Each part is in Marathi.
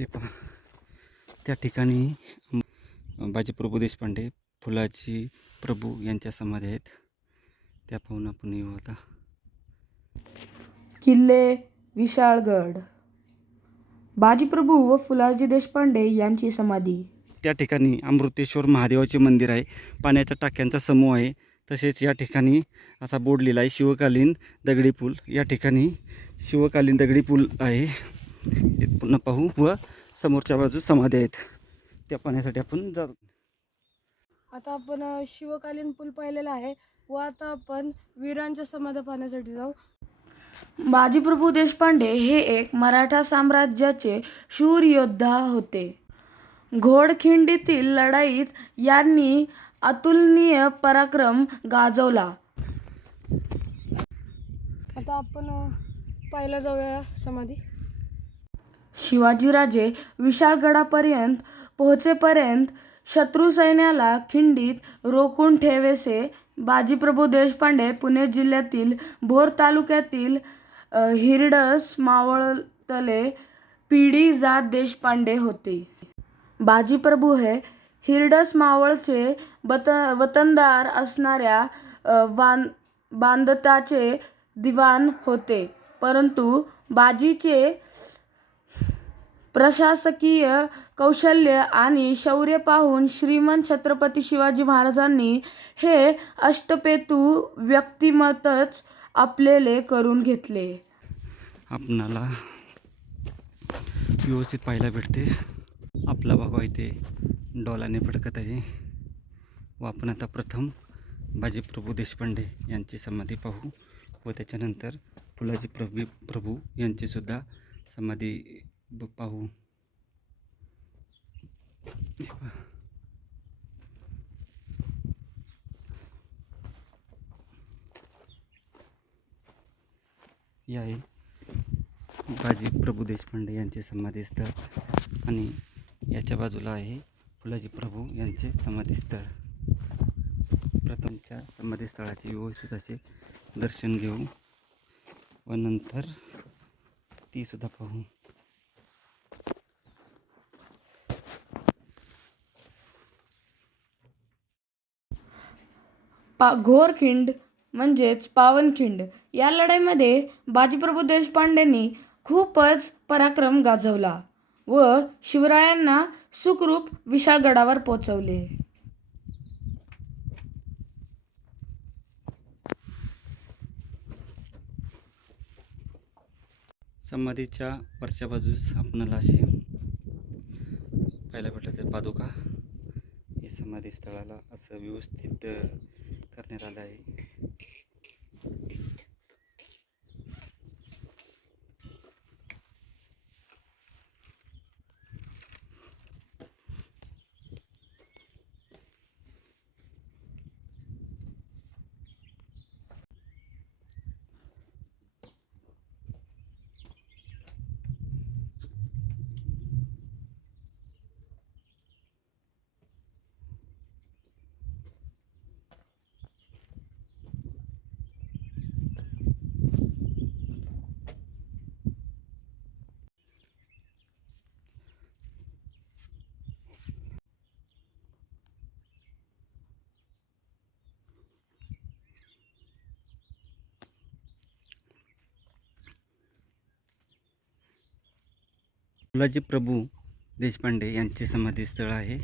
ते पहा. त्या ठिकाणी अं, बाजीप्रभू देशपांडे फुलाची प्रभू यांच्या समाधी आहेत. त्या पाहून आपण येऊ आता. किल्ले विशाळगड. बाजीप्रभू व फुलाजी देशपांडे यांची समाधी. त्या ठिकाणी अमृतेश्वर महादेवाचे मंदिर आहे. पाण्याच्या टाक्यांचा समूह आहे. तसेच या ठिकाणी असा बोर्ड लिहिला आहे शिवकालीन दगडी पूल. या ठिकाणी शिवकालीन दगडी पूल आहे. पुन्हा पाहू व समोरच्या बाजूस समाधी आहेत. त्या पाहण्यासाठी आपण जातो. आता आपण शिवकालीन पूल पाहिलेला आहे. व आता आपण वीरांच्या समाध्या पाहण्यासाठी जाऊ. बाजीप्रभू देशपांडे हे एक मराठा साम्राज्याचे शूर योद्धा होते. घोडखिंडीतील लढाईत यांनी अतुलनीय पराक्रम गाजवला. आता आपण पाहायला जाऊया समाधी. शिवाजीराजे विशाळगडापर्यंत पोहोचेपर्यंत शत्रू सैन्याला खिंडीत रोखून ठेवेसे. बाजीप्रभू देशपांडे पुणे जिल्ह्यातील भोर तालुक्यातील हिरडस मावळतले पिढी जात देशपांडे होते. बाजीप्रभू हे हिरडस मावळचे बत वतनदार असणाऱ्या वान बांधताचे दिवाण होते. परंतु बाजीचे प्रशासकीय कौशल्य आणि शौर्य पाहून श्रीमंत छत्रपती शिवाजी महाराजांनी हे अष्टपेतू व्यक्तिमत्वच आपलेले करून घेतले. आपणाला व्यवस्थित पाहायला भेटते. आपला भाग इथे डॉलाने फडकत आहे. व आपण आता प्रथम बाजीप्रभू देशपांडे यांची समाधी पाहू व त्याच्यानंतर फुलाजी प्रभू प्रभू यांचीसुद्धा समाधी पाहू. हे आहे बाजी प्रभू देशपांडे यांचे समाधीस्थळ आणि याच्या बाजूला आहे फुलाजी प्रभू यांचे समाधीस्थळ. प्रथमच्या समाधीस्थळाचे व्यवस्थित असे दर्शन घेऊ व नंतर ती सुद्धा पाहू. पा घोरखिंड म्हणजेच पावनखिंड. या लढाईमध्ये बाजीप्रभू देशपांडेंनी खूपच पराक्रम गाजवला व शिवरायांना सुखरूप विशाळगडावर पोचवले समाधीच्या वरच्या बाजूस आपणाला असे पाहायला भेटलं तर पादुका. हे समाधी स्थळाला असं व्यवस्थित আপনারা দেয় आलं प्रभू देशपांडे यांचे समाधी स्थळ आहे.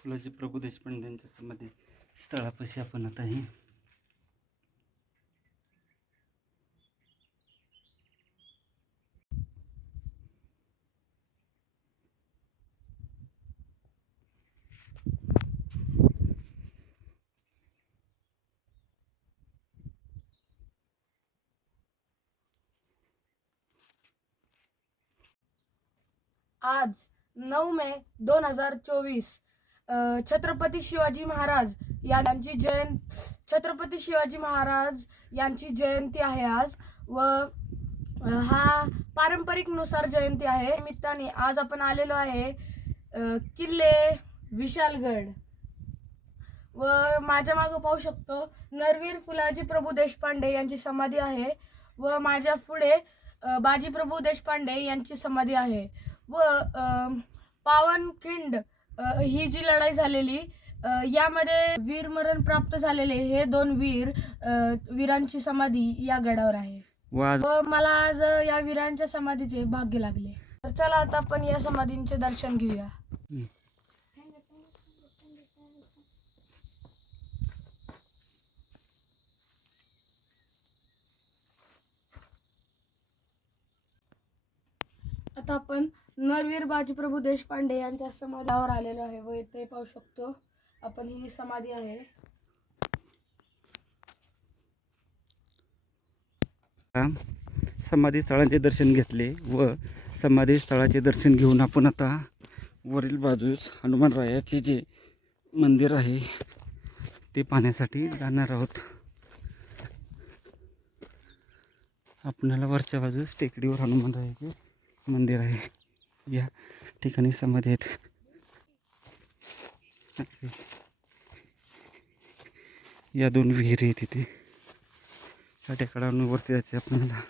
फुलाजी प्रभू देशपांडे यांच्या मध्ये स्थळापाशी आपण आता हे आज नऊ मे दोन हजार चोवीस. छत्रपती शिवाजी महाराज यांची जयंत छत्रपती शिवाजी महाराज यांची जयंती आहे आज व हा पारंपरिकनुसार जयंती आहे. निमित्ताने आज आपण आलेलो आहे किल्ले विशालगड. व माझ्या मागं पाहू शकतो नरवीर फुलाजी प्रभू देशपांडे यांची समाधी आहे व माझ्या पुढे बाजी प्रभू देशपांडे यांची समाधी आहे. व पावनखिंड ही जी लढाई झालेली यामध्ये वीरमरण प्राप्त झालेले हे दोन वीर वीरांची समाधी या गडावर आहे. व. मला आज या वीरांच्या समाधीचे भाग्य लागले. तर चला आता आपण या समाधींचे दर्शन घेऊया. आता आपण नरवीर बाजीप्रभू देशपांडे यांच्या समाधावर आलेलो आहे. व इथे पाहू शकतो आपण ही समाधी आहे. समाधी स्थळांचे दर्शन घेतले व समाधी स्थळाचे दर्शन घेऊन आपण आता वरील बाजूस हनुमानरायाचे जे मंदिर आहे ते पाहण्यासाठी जाणार आहोत. आपल्याला वरच्या बाजूस टेकडीवर हनुमानरायाचे मंदिर आहे. या ठिकाणी समाधी आहेत. या दोन विहिरी आहेत तिथे. त्या टेकडावरून वरती जायचे आपल्याला.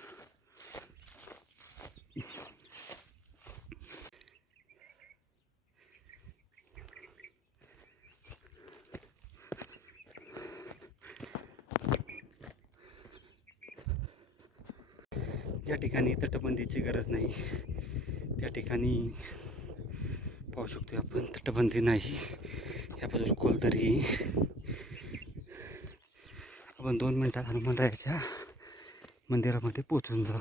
या ठिकाणी तटबंदीची गरज नाही. त्या ठिकाणी पाहू शकतो आपण तटबंदी नाही. या बाजूला कोलदरी आपण दोन मिनटात हनुमानरायाच्या मंदिरामध्ये पोचून जाऊ.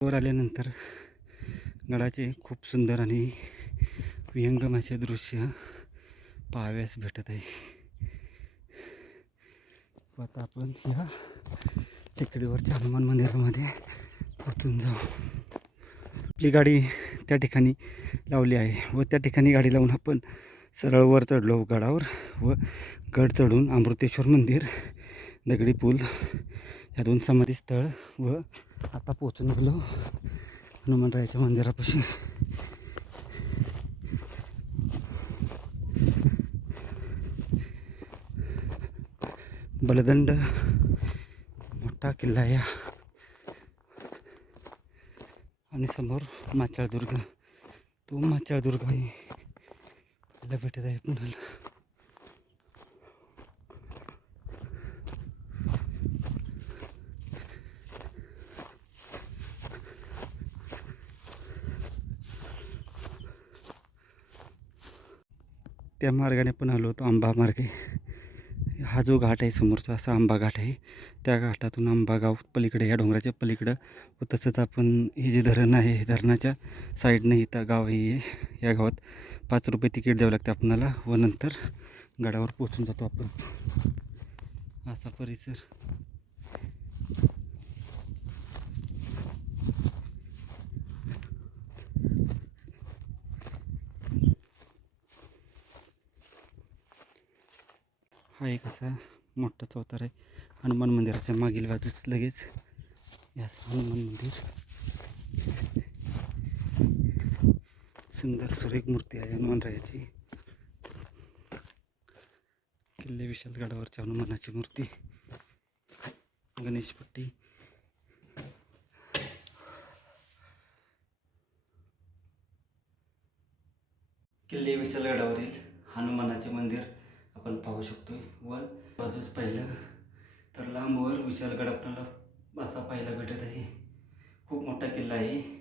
वर आल्यानंतर गडाचे खूप सुंदर आणि विहंगम असे दृश्य पाहाव्यास भेटत आहे. आता आपण या टेकडीवरच्या हनुमान मंदिरामध्ये परतून जाऊ. आपली गाडी त्या ठिकाणी लावली आहे व त्या ठिकाणी गाडी लावून आपण सरळ वर चढलो गडावर व गड चढून अमृतेश्वर मंदिर दगडी पूल या दोन समाधी स्थळ व आता पोचून गेलो हनुमानरायाच्या मंदिरापाशी. बलदंड मोठा किल्ला आहे आणि समोर माचाळदुर्ग. तो माचाळदुर्ग आहे. आपल्याला भेटत आहे पुण्याला. त्या मार्गाने पण आलो होतो आंबा मार्गे. हा जो घाट आहे समोरचा असा आंबा घाट आहे त्या घाटातून आंबा गाव पलीकडे या डोंगराच्या पलीकडं. व तसंच आपण हे जे धरण आहे हे धरणाच्या साईडनं इथं गाव आहे हे. या गावात पाच रुपये तिकीट द्यावं लागते आपणाला. व नंतर गडावर पोचून जातो आपण. असा परिसर. हा एक असा मोठा चौतारा आहे. हनुमान मंदिराच्या मागील बाजूच लगेच या हनुमान मंदिर. सुंदर सुरेख मूर्ती आहे हनुमानरायाची किल्ले विशालगडावरच्या हनुमानाची मूर्ती. गणेशपट्टी किल्ले विशालगडावरील हनुमानाचे मंदिर. आपण पाहू शकतो व बाजूस पाहिलं तर लांबवर विशालगड आपल्याला असा पाहायला भेटत आहे. खूप मोठा किल्ला आहे.